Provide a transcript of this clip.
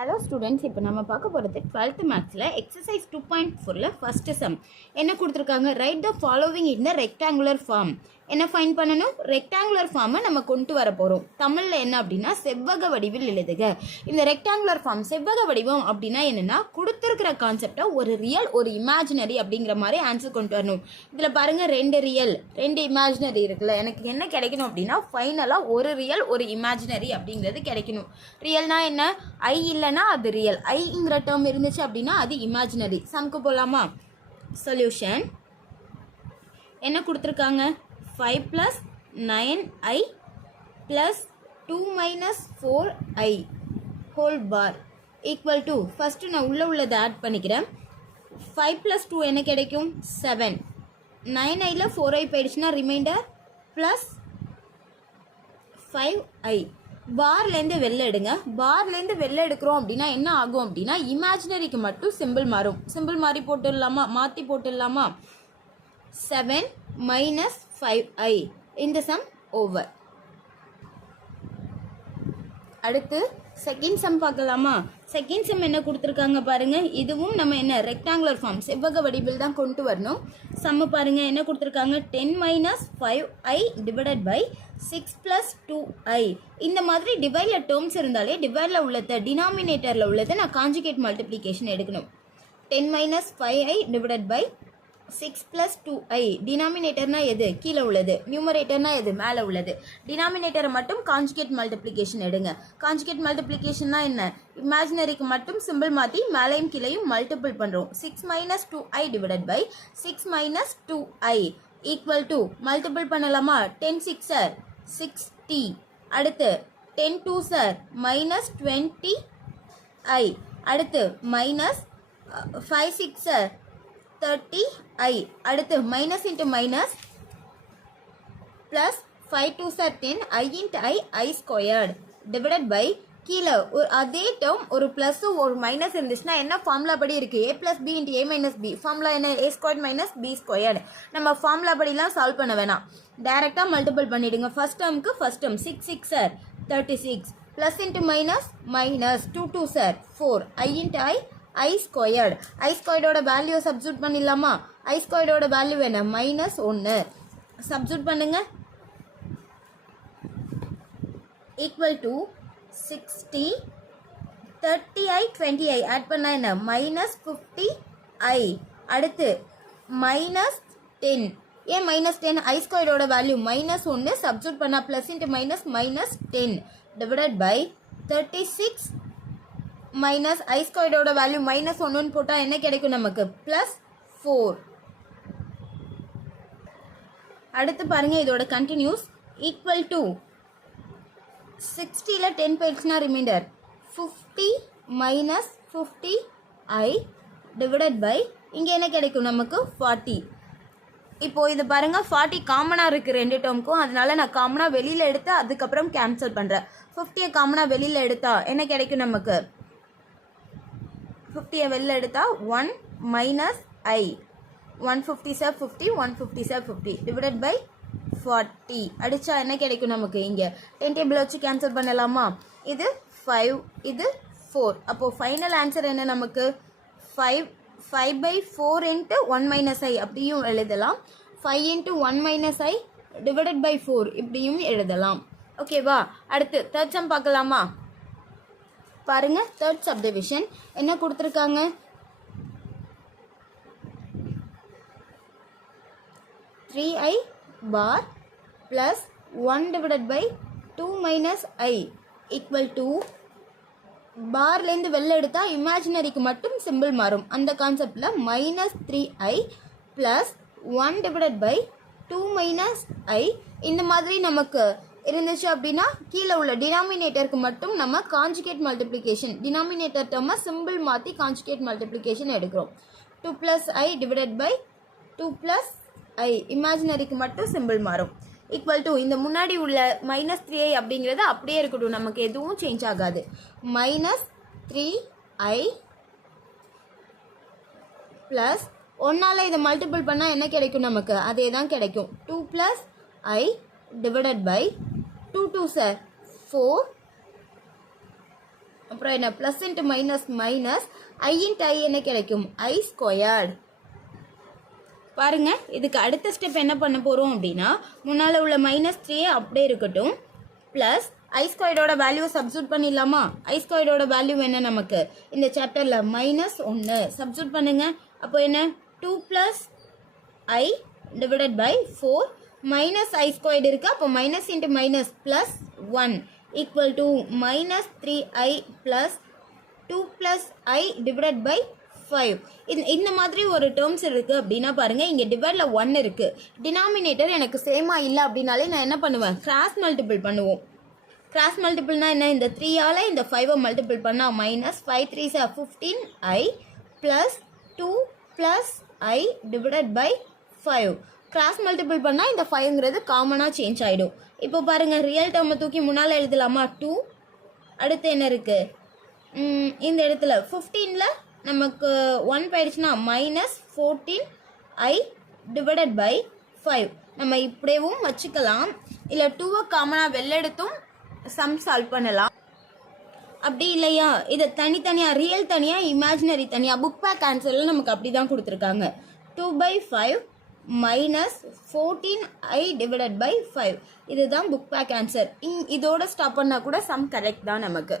Hello students, இப்போ நம்ம பார்க்க போகிறது 12th மேக்ஸில் எக்ஸசைஸ் 2.4ல் ஃபஸ்ட்டு சம் என்ன கொடுத்துருக்காங்க. Write the following in the rectangular form. என்ன ஃபைன் பண்ணணும்? ரெக்டாங்குலர் ஃபார்மை நம்ம கொண்டு வர போகிறோம். தமிழில் என்ன அப்படின்னா செவ்வக வடிவில் எழுதுக. இந்த ரெக்டாங்குலர் ஃபார்ம் செவ்வக வடிவம் அப்படின்னா என்னென்னா கொடுத்துருக்கிற கான்செப்டை ஒரு ரியல் ஒரு இமேஜினரி அப்படிங்கிற மாதிரி ஆன்சர் கொண்டு வரணும். இதில் பாருங்கள், 2 ரியல் 2 இமேஜினரி இருக்குல்ல. எனக்கு என்ன கிடைக்கணும் அப்படின்னா ஃபைனலாக ஒரு ரியல் ஒரு இமேஜினரி அப்படிங்கிறது கிடைக்கணும். ரியல்னா என்ன? ஐ இல்லைன்னா அது ரியல், ஐங்கிற டேர்ம் இருந்துச்சு அப்படின்னா அது இமேஜினரி. சம்க்கு போகலாமா? சொல்யூஷன் என்ன கொடுத்துருக்காங்க? 5 + 9i + 2 - 4i whole bar equal to, first நான் உள்ளதை ஆட் பண்ணிக்கிறேன். 5 + 2 என்ன கிடைக்கும்? 7. 9iல் 4i போயிடுச்சுன்னா ரிமைண்டர் ப்ளஸ் 5i. பார்லேருந்து வெளில எடுங்க. பார்லேருந்து வெளில எடுக்கிறோம் அப்படின்னா என்ன ஆகும் அப்படின்னா இமேஜினரிக்கு மட்டும் சிம்பிள் மாறும். சிம்பிள் மாறி போட்டுடலாமா? மாற்றி போட்டுடலாமா? 7 - 5i. இந்த சம் ஓவர். அடுத்து செகண்ட் சம் பார்க்கலாமா? செகண்ட் சம் என்ன கொடுத்துருக்காங்க பாருங்க. இதுவும் நம்ம என்ன ரெக்டாங்குலர் ஃபார்ம் செவ்வக வடிவில் தான் கொண்டு வரணும். சம்மு பாருங்க என்ன கொடுத்துருக்காங்க. 10 - 5i / 6 + 2i. இந்த மாதிரி டிவைடில் டேர்ம்ஸ் இருந்தாலே டிவைடில் உள்ளத டினாமினேட்டரில் உள்ளதை நான் கான்ஜுகேட் மல்டிப்ளிகேஷன் எடுக்கணும். 10 - 5i / 6 + 2i. டினாமினேட்டர்னா எது? கீழே உள்ளது. நியூமரேட்டர்னா எது? மேலே உள்ளது. டினாமினேட்டரை மட்டும் கான்ஜுகேட் மல்டிப்ளிகேஷன் எடுங்க. கான்ஜுகேட் மல்டிப்ளிகேஷன்னா என்ன? இமேஜினரிக்கு மட்டும் சிம்பிள் மாற்றி மேலேயும் கீழேயும் மல்டிபிள் பண்ணுறோம். 6 - 2i / 6 - 2i equal to, multiple பண்ணலாமா? 10 × 6 = 60. அடுத்து 10 × 2 = -20i. அடுத்து மைனஸ் 5 × 6 = 30i. அடுத்து minus into minus plus 5 × 2 = 10 i × i² divided by கீழே ஒரு அதே டேர்ம் ஒரு ப்ளஸ் ஒரு மைனஸ் இருந்துச்சுன்னா என்ன ஃபார்முலா படி இருக்குது? a + b × a - b. Formula என்ன? a² - b². நம்ம ஃபார்முலா படிலாம் சால்வ் பண்ண வேணாம், டைரெக்டாக மல்டிபிள் பண்ணிவிடுங்க. ஃபஸ்ட் டேர்முக்கு first term 6 × 6 = 36 plus into minus minus 2 × 2 = 4 i × i². i² value substitute பண்ணிடலாமா? i² வேல்யூ என்ன? -1. சப்ஸ்டியூட் பண்ணுங்க. Equal to 60 30i 20i add பண்ணா என்ன? -50i. அடுத்து -10. ஏன் -10? i² வேல்யூ -1 சப்ஸ்டியூட் பண்ணா plus into minus -10 divided by 36 minus i² value -1 போட்டால் என்ன கிடைக்கும் நமக்கு? +4. அடுத்து பாருங்க, இதோட கண்டினியூஸ். ஈக்குவல் டு 60ல் 10 போயிடுச்சுன்னா ரிமைண்டர் 50 - 50i டிவைடட் பை இங்கே என்ன கிடைக்கும் நமக்கு? 40. இப்போது இது பாருங்கள், 40 காமனாக இருக்குது ரெண்டு டேர்முக்கும். அதனால நான் காமனாக வெளியில் எடுத்து அதுக்கப்புறம் கேன்சல் பண்ணுறேன். 50யை காமனாக வெளியில் எடுத்தால் என்ன கிடைக்கும் நமக்கு? 50யை வெளில எடுத்தால் 1 - i. 150 × 50 150 × 50 divided by 40. அடித்தா என்ன கிடைக்கும் நமக்கு? இங்கே 10 டேபிள் வச்சு கேன்சல் பண்ணலாமா? இது 5 இது 4. அப்போது ஃபைனல் ஆன்சர் என்ன நமக்கு? 5/4 × 1 - i அப்படியும் எழுதலாம். 5 × 1 - i டிவைடட் பை 4 இப்படியும் எழுதலாம். ஓகேவா? அடுத்து தேர்ட் சம் பார்க்கலாமா? பாருங்க, தேர்ட் சப்டிவிஷன் என்ன கொடுத்துருக்காங்க. 3i bar plus 1 divided by 2 - i equal to, பார்லேருந்து வெளில எடுத்தால் இமேஜினரிக்கு மட்டும் சிம்பிள் மாறும். அந்த கான்செப்டில் -3i plus 1 divided by 2 - i. இந்த மாதிரி நமக்கு இருந்துச்சு அப்படின்னா கீழே உள்ள டினாமினேட்டருக்கு மட்டும் நம்ம கான்ஜுகேட் மல்டிப்ளிகேஷன், டினாமினேட்டர் டேர்மை சிம்பிள் மாற்றி கான்ஜுகேட் மல்டிப்ளிகேஷன் எடுக்கிறோம். 2 + i டிவைடட் பை 2 + i இமேஜினரிக்கு மட்டும் சிம்பிள் மாறும். ஈக்குவல் டு, இந்த முன்னாடி உள்ள -3i அப்படிங்கிறது அப்படியே இருக்கட்டும், நமக்கு எதுவும் சேஞ்ச் ஆகாது. -3i ப்ளஸ் 1ஆல் இதை மல்டிபிள் பண்ணால் என்ன கிடைக்கும் நமக்கு? அதே தான் கிடைக்கும். 2 + i டிவைடட் பை 2 × 2 = 4 அப்புறம் என்ன ப்ளஸ் இன்ட்டு மைனஸ் மைனஸ் ஐ இன்ட்டு ஐ என்ன கிடைக்கும் ஐ ஸ்கொயர்டு. பாருங்க இதுக்கு அடுத்த ஸ்டெப் என்ன பண்ண போகிறோம் அப்படின்னா முன்னால் உள்ள -3 அப்படியே இருக்கட்டும், ப்ளஸ் ஐ ஸ்கொயர்டோட வேல்யூ சப்ஸ்டியூட் பண்ணிடலாமா. ஐ ஸ்கொயர்டோட வேல்யூ என்ன நமக்கு இந்த சாப்டரில் -1 சப்ஸ்டியூட் பண்ணுங்க. அப்போ என்ன 2 + I divided by 4 minus I squared இருக்குது. அப்போ minus into minus plus 1 equal to -3i plus 2 + I divided by 5. இந்த மாதிரி ஒரு டேர்ம்ஸ் இருக்குது அப்படின்னா பாருங்கள் இங்கே டிவைடில் 1 இருக்குது. டினாமினேட்டர் எனக்கு சேமாக இல்லை அப்படின்னாலே நான் என்ன பண்ணுவேன் கிராஸ் மல்டிபிள் பண்ணுவோம். கிராஸ் மல்டிபிள்னா என்ன இந்த 3ஆல் இந்த 5 மல்டிபிள் பண்ணால் -5 3s 15i plus 2 + I divided by 5. Cross multiple பண்ணால் இந்த 5ங்கிறது காமனாக சேஞ்ச் ஆகிடும். இப்போ பாருங்கள் ரியல் டேர்மை தூக்கி முன்னால் எழுதலாமா 2. அடுத்து என்ன இருக்குது இந்த இடத்துல 15ல் நமக்கு 1 போயிடுச்சுன்னா -14i டிவைடட் பை 5. நம்ம இப்படியேவும் வச்சுக்கலாம், இல்லை 2வை காமனாக வெளிலெடுத்தும் சம் சால்வ் பண்ணலாம். அப்படி இல்லையா இதை தனித்தனியாக ரியல் தனியாக இமேஜினரி தனியாக புக் பேக் ஆன்சரில் நமக்கு அப்படி தான் கொடுத்துருக்காங்க. 2/5 -14i டிவைடட் பை 5 இதுதான் புக் பேக் ஆன்சர். இதோட ஸ்டாப் பண்ணால் கூட சம் கரெக்ட் தான் நமக்கு.